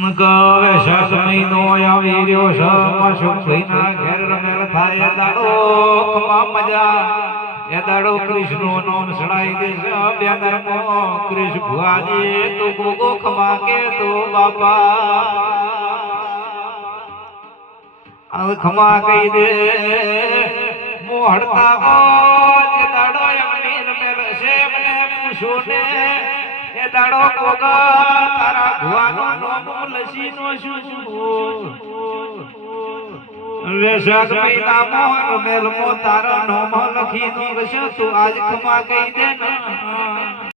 ગવે શસ મહિનો આવી રહ્યો છે અશુભ ભાઈના ઘેર રમેલ થાય દાડો ખમા મજા એ દાડો કૃષ્ણનો નામ સડાઈ દેશે બેનરમો કૃષ્ણ ભુવાજી તું ગોગો ખમા કે તું બાપા આ ખમા કહી દે મોહડતા ઓ જે દાડો એમની રમેલ છે મને પૂછો ને એ દાડો ગોગા તારા ભુવાનો નામ લસીનો શું વેશક મહિના મોર મેલ મો તારા નામ લખી નો તું આજ ખમા કહી દે ના